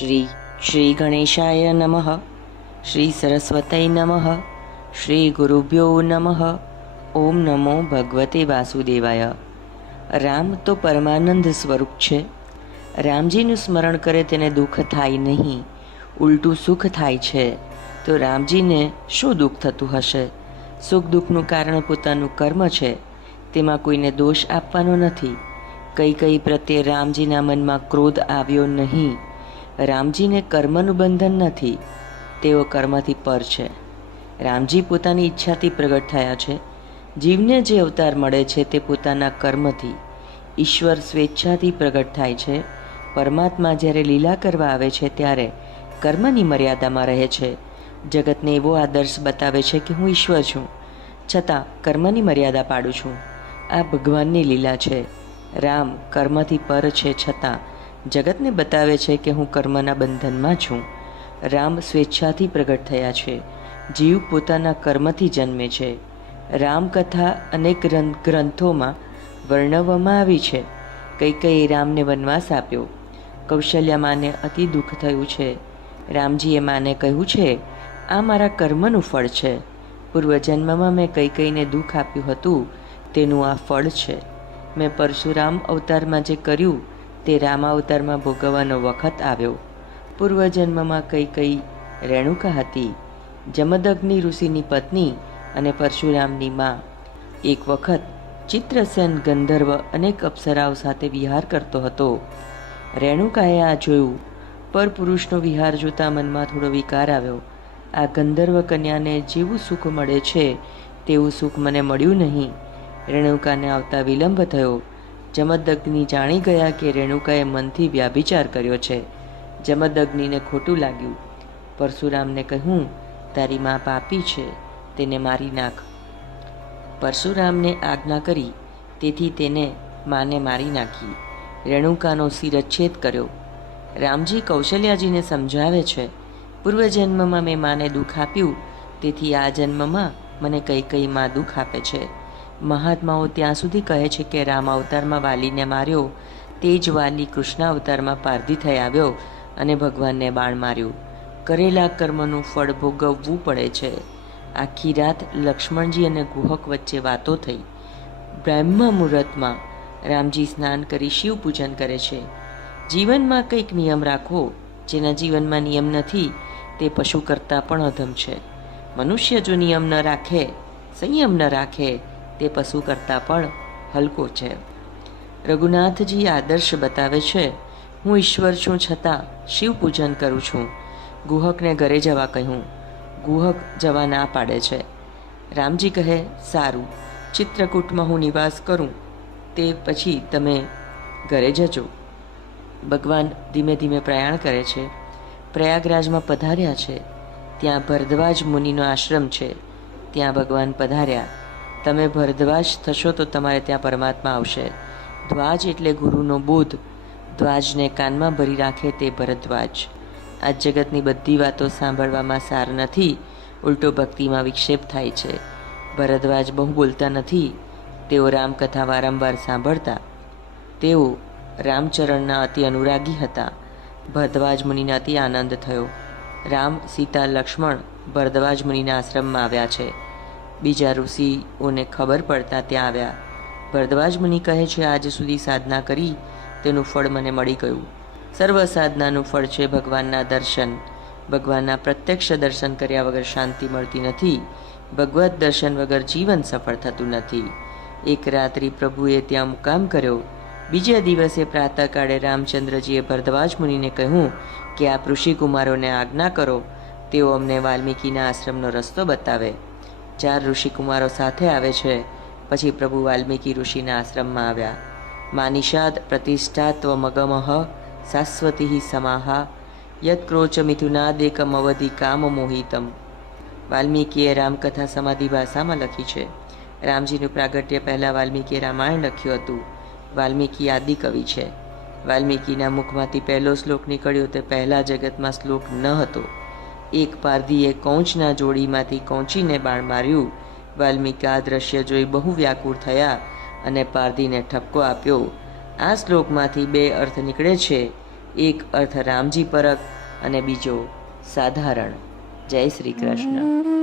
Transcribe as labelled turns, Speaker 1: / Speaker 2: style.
Speaker 1: શ્રી શ્રી ગણેશાય નમઃ શ્રી સરસ્વતય નમઃ શ્રી ગુરુભ્યો નમઃ ઓમ નમો ભગવતે વાસુદેવાય રામ તો પરમાનંદ સ્વરૂપ છે રામજીનું સ્મરણ કરે તેને દુઃખ થાય નહીં, ઉલટું સુખ થાય છે। તો રામજીને શું દુઃખ થતું હશે? સુખ દુઃખનું કારણ પોતાનું કર્મ છે, તેમાં કોઈને દોષ આપવાનો નથી। કઈ કઈ પ્રત્યે રામજીના મનમાં ક્રોધ આવ્યો નહીં રામજીને કર્મનું બંધન નથી. તેઓ કર્મથી પર છે. રામજી પોતાની ઈચ્છાથી પ્રગટ થયા છે. જીવને જે અવતાર મળે છે તે પોતાના કર્મથી, ઈશ્વર સ્વેચ્છાથી પ્રગટ થાય છે. પરમાત્મા જ્યારે લીલા કરવા આવે છે ત્યારે કર્મની મર્યાદામાં રહે છે. જગતને એવો આદર્શ બતાવે છે કે હું ઈશ્વર છું. છતાં કર્મની મર્યાદા પાડું છું. આ ભગવાનની લીલા છે. રામ કર્મથી પર છે છતાં જગતને બતાવે છે કે હું કર્મના બંધનમાં છું. રામ સ્વેચ્છાથી પ્રગટ થયા છે. જીવ પોતાના કર્મથી જન્મે છે. રામકથા અનેક ગ્રંથોમાં વર્ણવવામાં આવી છે. કઈ કઈ રામને વનવાસ આપ્યો. કૌશલ્યા માને અતિ દુઃખ થયું છે. રામજીએ માને કહ્યું છે, આ મારા કર્મનું ફળ છે. પૂર્વજન્મમાં મેં કઈ કઈને દુઃખ આપ્યું હતું. તેનું આ ફળ છે. મેં પરશુરામ અવતારમાં જે કર્યું તે રામાવતારમાં ભોગવવાનો વખત આવ્યો. પૂર્વજન્મમાં કઈ કઈ રેણુકા હતી, જમદગ્નિ ઋષિની પત્ની અને પરશુરામની માં. એક વખત ચિત્રસેન ગંધર્વ અનેક અપ્સરાઓ સાથે વિહાર કરતો હતો. રેણુકાએ આ જોયું. પરપુરુષનો વિહાર જોતા મનમાં થોડો વિકાર આવ્યો. આ ગંધર્વ કન્યાને જેવું સુખ મળે છે, તેવું સુખ મને મળ્યું નહીં. રેણુકાને આવતા વિલંબ થયો. જમદગ્નિ જાણી ગયા કે રેણુકાએ મનથી વ્યાભિચાર કર્યો છે. જમદગ્નિને ખોટું લાગ્યું. પરશુરામને કહ્યું, તારી મા પાપી છે, તેને મારી નાખ. પરશુરામને આજ્ઞા કરી, તેથી તેને માને મારી નાખી. રેણુકાનો શિરચ્છેદ કર્યો. રામજી કૌશલ્યાજીને સમજાવે છે પૂર્વજન્મમાં મેં માને દુઃખ આપ્યું, તેથી આ જન્મમાં મને કઈ કઈ માં દુઃખ આપે છે. મહાત્માઓ ત્યાં સુધી કહે છે કે રામ અવતારમાં વાલીને માર્યો, તે જ વાલી કૃષ્ણ અવતારમાં પારધી થઈ આવ્યો અને ભગવાનને બાણ માર્યું. કરેલા કર્મનું ફળ ભોગવવું પડે છે. આખી રાત લક્ષ્મણજી અને ગુહક વચ્ચે વાતો થઈ. બ્રહ્મ મુહૂર્તમાં રામજી સ્નાન કરી શિવ પૂજન કરે છે. જીવનમાં કંઈક નિયમ રાખવો, જેના જીવનમાં નિયમ નથી, તે પશુ કરતાં પણ અધમ છે. મનુષ્ય જો નિયમ ન રાખે, સંયમ ન રાખે તે પશુ કરતાં પણ હલકો છે. રઘુનાથજી આદર્શ બતાવે છે, હું ઈશ્વર છું છતાં શિવ પૂજન કરું છું. ગુહકને ઘરે જવા કહ્યું. ગુહક જવા ના પાડે છે. રામજી કહે, સારું. ચિત્રકૂટમાં હું નિવાસ કરું. તે પછી તમે ઘરે જજો. ભગવાન ધીમે ધીમે પ્રયાણ કરે છે. પ્રયાગરાજમાં પધાર્યા છે. ત્યાં ભરદ્વાજ મુનિનો આશ્રમ છે. ત્યાં ભગવાન પધાર્યા. તમે ભરદ્વાજ થશો તો તમારે ત્યાં પરમાત્મા આવશે. ધ્વાજ એટલે ગુરુનો બોધ. ધ્વાજને કાનમાં ભરી રાખે તે ભરદ્વાજ. આ જગતની બધી વાતો સાંભળવામાં સાર નથી. ઉલટો ભક્તિમાં વિક્ષેપ થાય છે. ભરદ્વાજ બહુ બોલતા નથી. તેઓ રામકથા વારંવાર સાંભળતા. તેઓ રામચરણના અતિ અનુરાગી હતા. ભરદ્વાજ મુનિને અતિ આનંદ થયો. રામ, સીતા, લક્ષ્મણ ભરદ્વાજ મુનિના આશ્રમમાં આવ્યા છે. બીજા ઋષિઓને ખબર પડતા ત્યાં આવ્યા. ભરદ્વાજ મુનિ કહે છે, આજ સુધી સાધના કરી, તેનું ફળ મને મળી ગયું. સર્વ સાધનાનું ફળ છે ભગવાનના દર્શન. ભગવાનના પ્રત્યક્ષ દર્શન કર્યા વગર શાંતિ મળતી નથી. ભગવત દર્શન વગર જીવન સફળ થતું નથી. એક રાત્રિ પ્રભુએ ત્યાં મુકામ કર્યો. બીજા દિવસે પ્રાતઃકાળે રામચંદ્રજીએ ભરદ્વાજ મુનિને કહ્યું કે, આ ઋષિકુમારોને આજ્ઞા કરો. તેઓ અમને વાલ્મીકીના આશ્રમનો રસ્તો બતાવે. ચાર ઋષિકુમારો સાથે આવે છે. પછી પ્રભુ વાલ્મીકી ઋષિના આશ્રમમાં આવ્યા. માનિષાદ પ્રતિષ્ઠાત્વ મગમહ શાશ્વતી સમાહા યત્ક્રોચ મિથુનાદેકમ અવધિ કામ મોહિતમ. વાલ્મીકીએ રામકથા સમાધિ ભાષામાં લખી છે. રામજીનું પ્રાગટ્ય પહેલાં વાલ્મીકીએ રામાયણ લખ્યું હતું. વાલ્મીકી આદિ કવિ છે. વાલ્મીકીના મુખમાંથી પહેલો શ્લોક નીકળ્યો તે પહેલા જગતમાં શ્લોક ન હતો. એક પારધીએ કૌંચના જોડીમાંથી કૌંચીને બાણ માર્યું. વાલ્મીકી દ્રશ્ય જોઈ બહુ વ્યાકુળ થયા અને પારધીને ઠપકો આપ્યો. આ શ્લોકમાંથી બે અર્થ નીકળે છે. એક અર્થ રામજી પરક અને બીજો સાધારણ. જય શ્રી કૃષ્ણ.